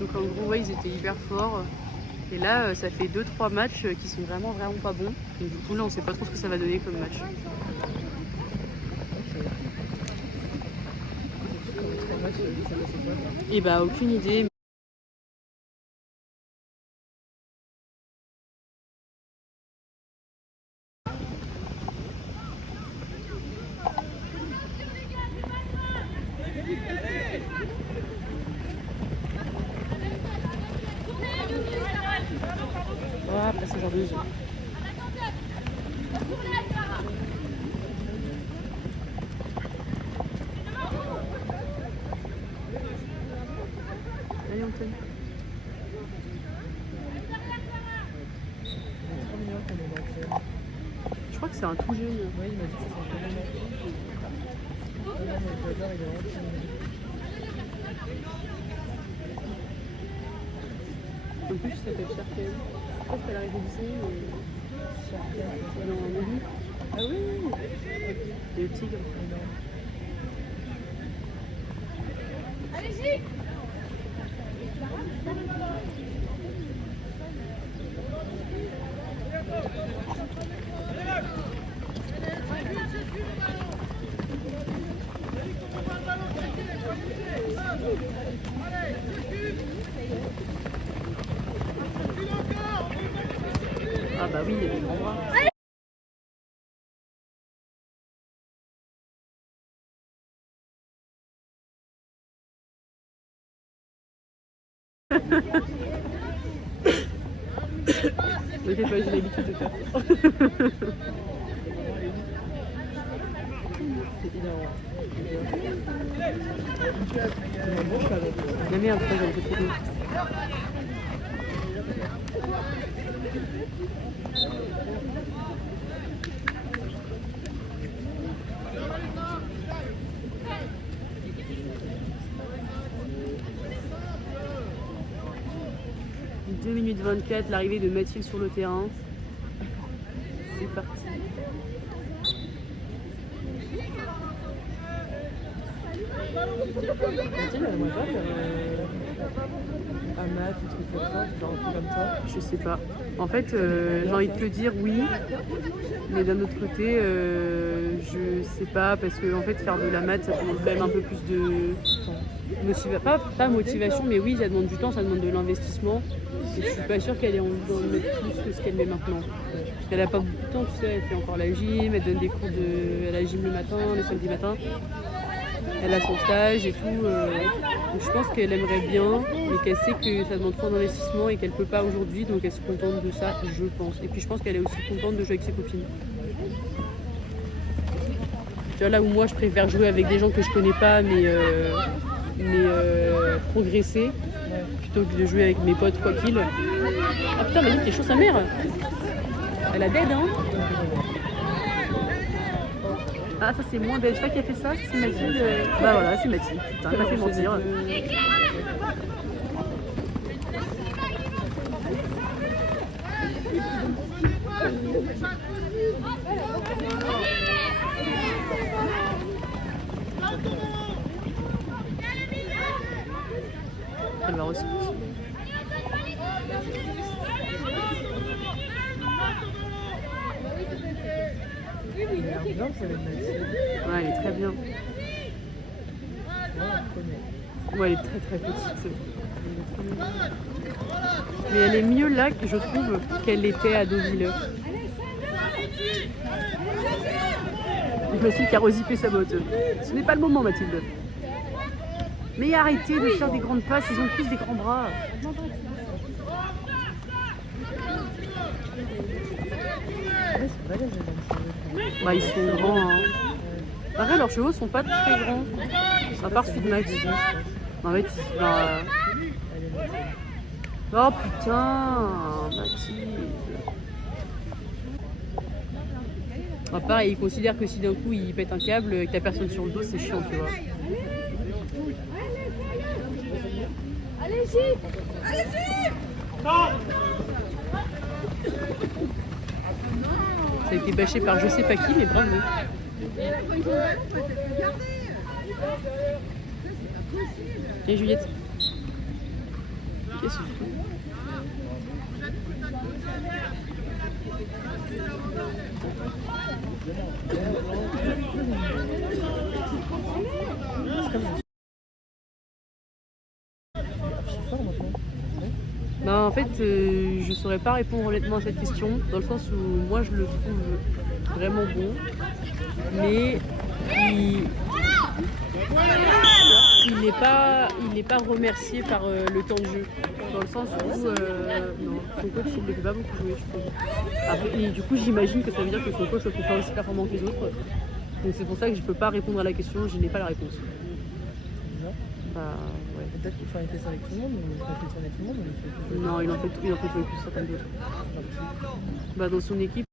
Donc en gros, ouais, ils étaient hyper forts. Et là, ça fait 2-3 matchs qui sont vraiment pas bons. Et du coup, là, on sait pas trop ce que ça va donner comme match. Et bah, aucune idée. Voilà, après ce genre de jeu. Allez, Antoine. Je crois que c'est un tout jeune. Oui, il m'a dit que c'est En plus, ça s'appelle Sharken. Je crois qu'elle arrive au lycée. Dans un livre. Ah oui. Et le tigre. Allez-y. Ah bah oui, il y a des grands bras. T'inquiète pas, j'ai l'habitude de faire ça. C'est énorme. Mais merde, pourquoi j'ai un peu trop. « 2 minutes 24, l'arrivée de Mathilde sur le terrain. C'est parti. Mathilde, elle aimerait pas faire un match, un truc comme ça, genre un peu comme ça. Je sais pas. En fait, j'ai envie de te dire oui, mais d'un autre côté, je sais pas, parce que en fait, faire de la maths, ça demande quand même un peu plus de pas motivation, mais oui, ça demande du temps, ça demande de l'investissement. Et je suis pas sûre qu'elle ait envie d'en mettre plus que ce qu'elle met maintenant. Parce qu'elle a pas beaucoup de temps, tu sais, elle fait encore la gym, elle donne des cours à la gym le matin, le samedi matin. Elle a son stage et tout. Donc je pense qu'elle aimerait bien, mais qu'elle sait que ça demande trop d'investissement et qu'elle peut pas aujourd'hui, donc elle se contente de ça, je pense. Et puis je pense qu'elle est aussi contente de jouer avec ses copines. Tu vois, là où moi je préfère jouer avec des gens que je connais pas, mais progresser, plutôt que de jouer avec mes potes quoi qu'il. Ah putain, Mathilde, t'es chaud sa mère. Elle a dead, hein. Ah, ça c'est moins belle. Je sais pas qui a fait ça, c'est Mathilde. Bah voilà, c'est Mathilde. Putain, elle m'a fait mentir. Elle va ressortir. Ouais, elle est très bien. Ouais, elle est très très petite. Mais elle est mieux là, je trouve, qu'elle était à Deauville. Mathilde qui a rosipé sa botte. Ce n'est pas le moment, Mathilde. Mais arrêtez de faire des grandes passes, ils ont tous des grands bras. Bah, ils sont grands. Hein. Pareil, leurs chevaux sont pas très grands. À part celui de Max. En fait, oh putain, Mathilde. Bah, pareil, ils considèrent que si d'un coup il pète un câble et que t'as personne sur le dos, c'est chiant, tu vois. Allez-y. Allez-y. Ça a été bâché par je sais pas qui, mais bravo. Et Juliette. Qu'est-ce que tu fais? Bah, en fait, je saurais pas répondre honnêtement à cette question, dans le sens où moi je le trouve vraiment bon, mais il n'est pas remercié par le temps de jeu, dans le sens où non, son coach il ne le fait pas beaucoup jouer, je trouve. Après, et du coup j'imagine que ça veut dire que son coach le fait pas aussi performant que les autres, donc c'est pour ça que je peux pas répondre à la question, je n'ai pas la réponse. Bah, ouais. Peut-être qu'il fait ça avec tout le monde, ou il fait ça avec tout le monde, ou il fait... Non, il en fait plus certaines d'autres. Bah, dans son équipe.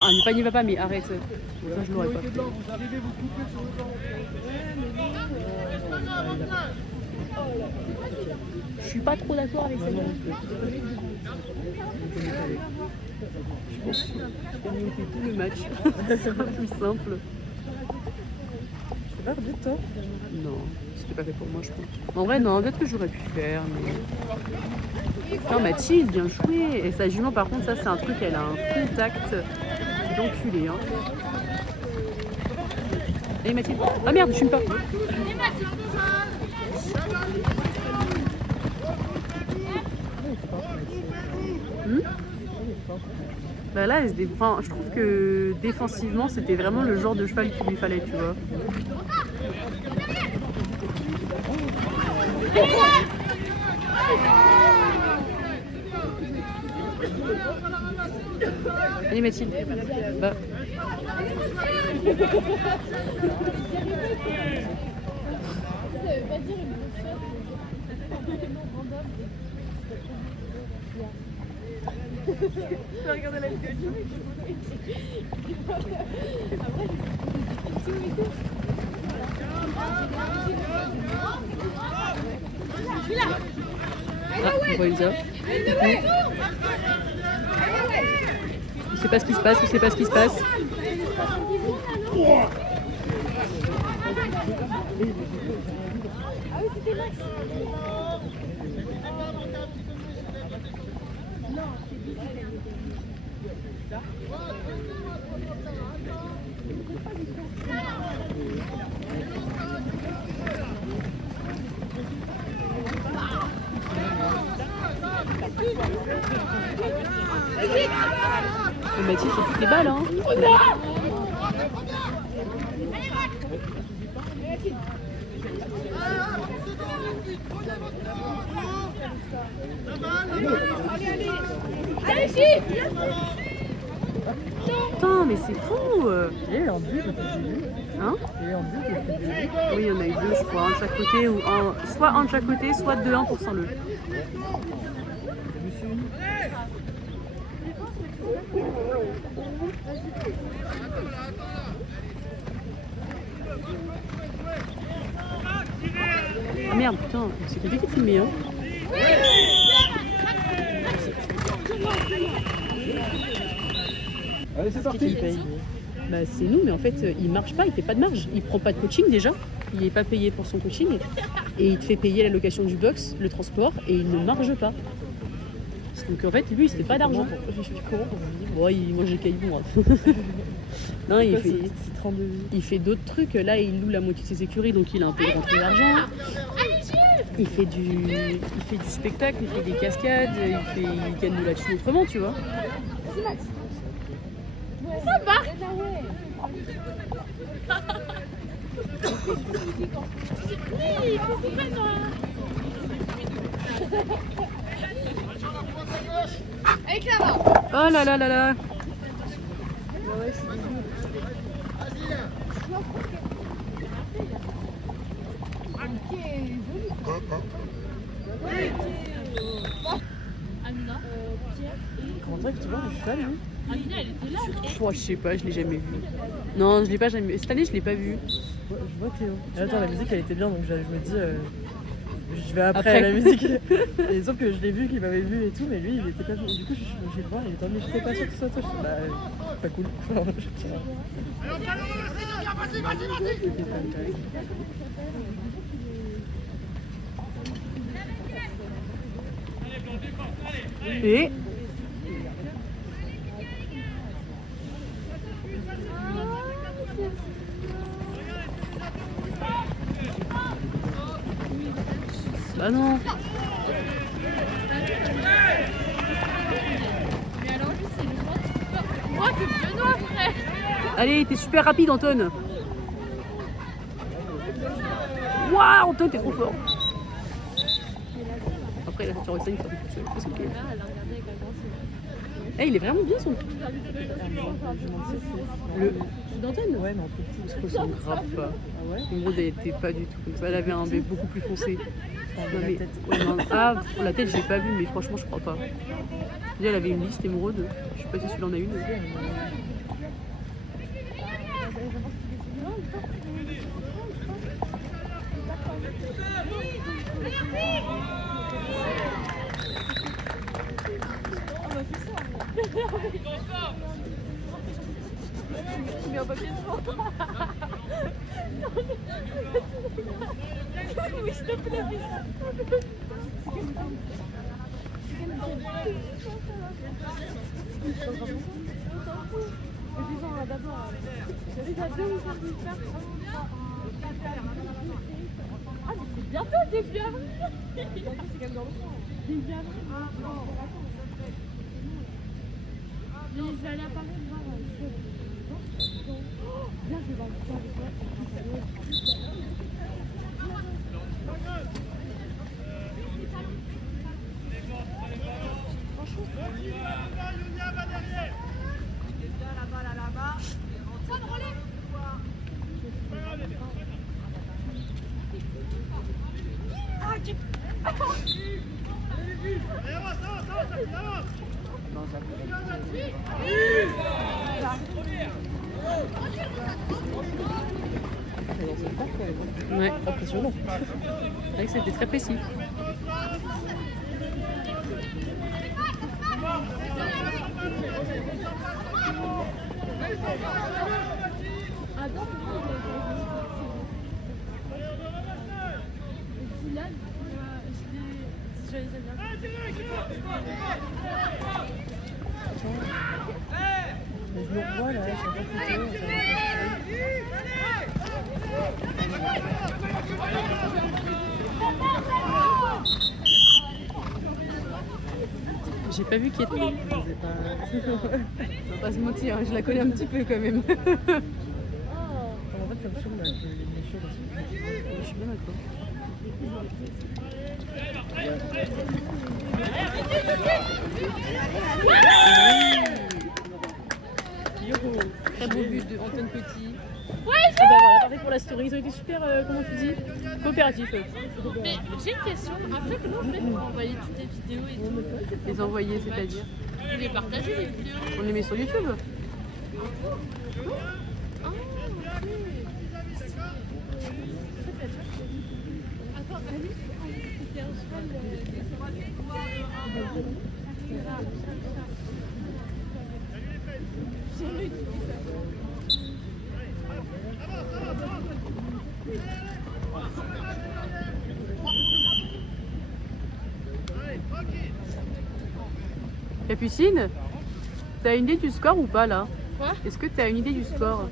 Ah, n'y va pas, mais arrête. Ça, je l'aurais pas. Je suis pas trop d'accord avec ça. Je pense que on fait tout le match. C'est pas plus simple. C'est pas arbitre, toi? Non, c'était pas fait pour moi, je pense. En vrai, non, peut-être que j'aurais pu faire, mais. Putain, Mathilde, bien joué. Et sa jument, par contre, ça, c'est un truc, elle a un contact d'enculé. Hein. Allez, Mathilde. Ah merde, je fume pas. Bah là, enfin, je trouve que défensivement, c'était vraiment le genre de cheval qu'il lui fallait, tu vois. Allez Mathilde. Bah. Tu vas regarder la vidéo du mec. Ah, on voit Elsa. On sait pas ce qui se passe, on sait pas ce qui se passe. Mathilde, c'est toutes les balles, hein. Allez, Putain, mais c'est fou. Il est en but depuis le début. Hein? Il est en but depuis le début. Oui, il y en a eu deux, je crois, un de chaque côté, ou soit un de chaque côté, soit 2-1 pour Saint-Leu. Ah merde, putain, c'est qui était filmé, hein. Allez, c'est parti. Bah, c'est nous, mais en fait, il marche pas, il fait pas de marge. Il prend pas de coaching déjà, il est pas payé pour son coaching, et il te fait payer la location du box, le transport, et il ne marche pas. Donc en fait, lui, il se fait pas d'argent. Comment pour vivre? Bon, moi j'ai caillou. Non, il fait d'autres trucs. Là, il loue la moitié de ses écuries, donc il a un peu de rentrée d'argent. Il fait du spectacle, il fait des cascades, il gagne de la thune autrement, tu vois. Ça marche. Oui, avec la main. Oh là là là là. Comment dire que tu vois le cheval, lui? Oh, je sais pas, je l'ai jamais vu. Non, je l'ai pas jamais. Cette année, je l'ai pas vu. Je vois Théo. Et attends, la musique elle était bien, donc je me dis, je vais après la musique. Et sauf que je l'ai vu, qu'il m'avait vu et tout, mais lui il était pas. Du coup, je vais le voir, il était en mais j'étais pas sûr que ce soit toi. Je suis bah, pas cool. Et ah non. Mais alors lui c'est le moi que Benoît frère. Allez, t'es super rapide, Anton. Waouh, Anton, t'es trop fort. Après, la voiture Roxane, il fait tout seul. C'est ok. Eh, il est vraiment bien son. Le d'Anton. Ouais, mais en plus petit. Il se ressemble grave pas. Ah ouais? L'émeraude, elle était pas du tout comme ça. Elle avait un bec beaucoup plus foncé. La Mais- tête. non, ah, pour la tête, j'ai pas vu, mais franchement, je crois pas. Déjà, elle avait une liste émeraude. Je sais pas si celui-là en a une. Tu mets un papier devant. Oui, s'il te plaît, fais ça. Ah, mais c'est bientôt, t'es bien. C'est comme dans le fond. T'es bien. Je vais aller à Paris voir. Viens, je vais voir le temps avec toi. Ouais, Impressionnant. c'est vrai que c'était très précis. Mais je le revois là, sur la photo. J'ai pas vu qui était. Je sais pas. On va pas se mentir, je la connais un petit peu quand même. En fait, ça me saoule là, qu'il est chaud parce que. Je suis bien d'accord. Très beau but de Antoine Petit. Ouais, bah voilà, parfait pour la story. Ils ont été super, comment tu dis, coopératifs. Mais j'ai une question. Après, comment on fait pour envoyer toutes tes vidéos et tout? Les envoyer, c'est-à-dire Vous les partagez les vidéos? on les met sur YouTube. Ah, ok. Attends, Capucine, t'as une idée du score ou pas là? Quoi? Est-ce que t'as une idée du score?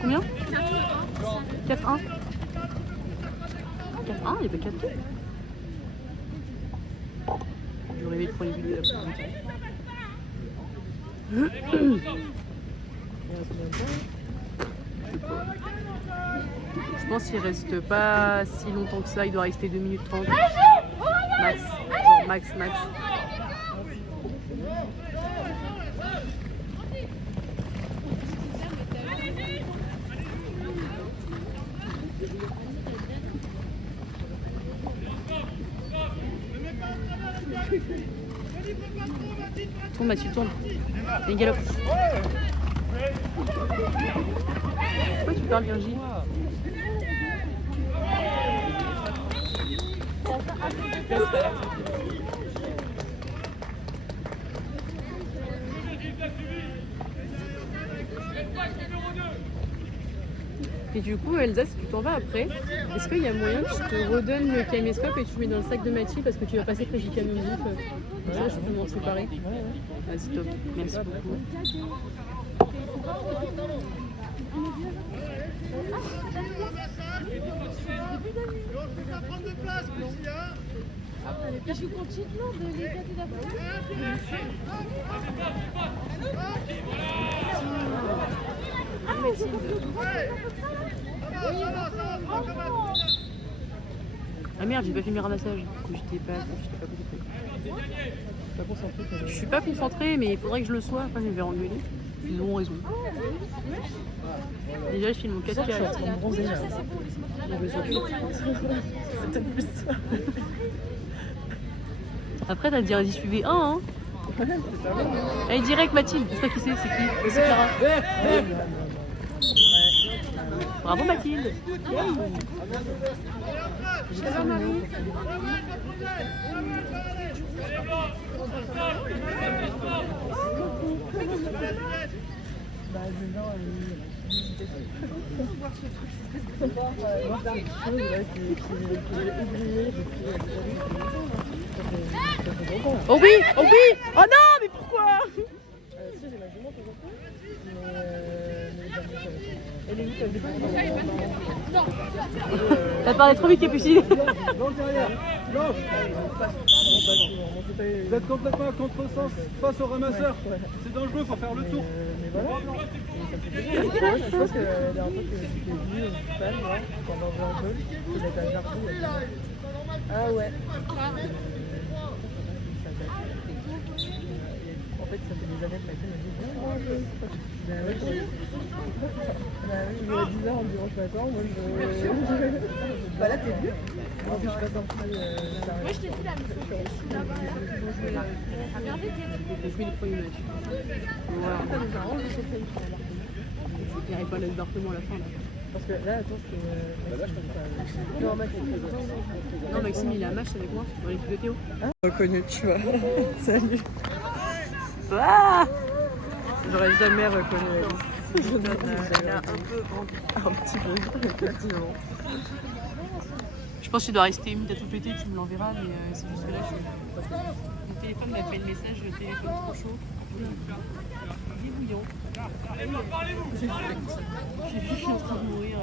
Combien? 4-1. 4-1, il n'y a pas 4 2. Je rêvais de prendre les vidéos là. Je pense qu'il reste pas si longtemps que ça, il doit rester 2 minutes 30. Max, genre max. Tourne Mathilde, tourne. Et galope. Pourquoi tu parles Virginie? Et du coup, Elsa, si tu t'en vas après, est-ce qu'il y a moyen que je te redonne le caméscope et tu le mets dans le sac de Mathilde parce que tu vas passer près du camion de Zip. Ça, je peux m'en séparer. Vas-y, top. Merci beaucoup. Je continue de les gâter d'après. Ah merde, j'ai pas fait mes ramassages. J'étais pas concentrée. Je suis pas concentrée, mais il faudrait que je le sois. Après, je vais engueuler. Ils auront raison. Déjà, je filme mon 4K. Je suis en train de bronzer là. C'est peut-être plus ça. Après, t'as dit un SUV 1, hein. Allez, direct, Mathilde. Je sais pas qui c'est qui? C'est Clara. Bravo, Mathilde. Ça va, Marie? Oh oui, oh oui. Oh non, mais pourquoi? T'as parlé trop vite, Capucine. Vous êtes complètement à contresens face au ramasseur. C'est dangereux, il faut faire le tour. Mais voilà. Je pense que la dernière fois que j'étais venu au fan, pendant un peu, il était à Jartou. Ah ouais. En fait, ça fait des années que ma fille me dit bonjour. Bah oui, il est 10h en dimanche matin, moi je... Bah là t'es venu. Moi je passe un peu... Moi je t'ai dit la même chose. Je suis là-bas. Regardez, J'ai fait les premiers matchs. Voilà. Il n'y avait pas l'embarquement à la fin là. Parce que là, attends, c'est... Non, Non, Maxime il est à match avec moi dans l'équipe de Théo. Reconnu, tu vois. Salut. Ah, J'aurais jamais reconnu Alice. Elle a un peu grandi. Un petit peu, effectivement. je pense qu'il doit rester humide à tout péter, tu me l'enverras, mais c'est juste que là, mon téléphone m'a fait le message, le téléphone trop chaud. Il est bouillant. J'ai vu qu'il est en train de mourir.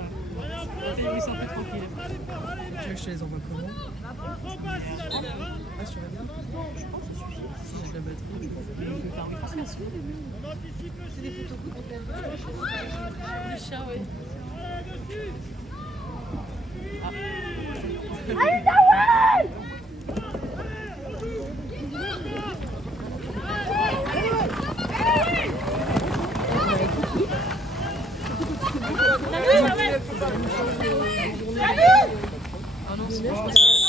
Il s'est un peu tranquille. Tu veux que je te les envoie comment? Ah, sur la main? Je pense que ça suffit. Si j'ai la batterie, je pense que je vais faire oui. c'est des photos du chat, ouais. je pense.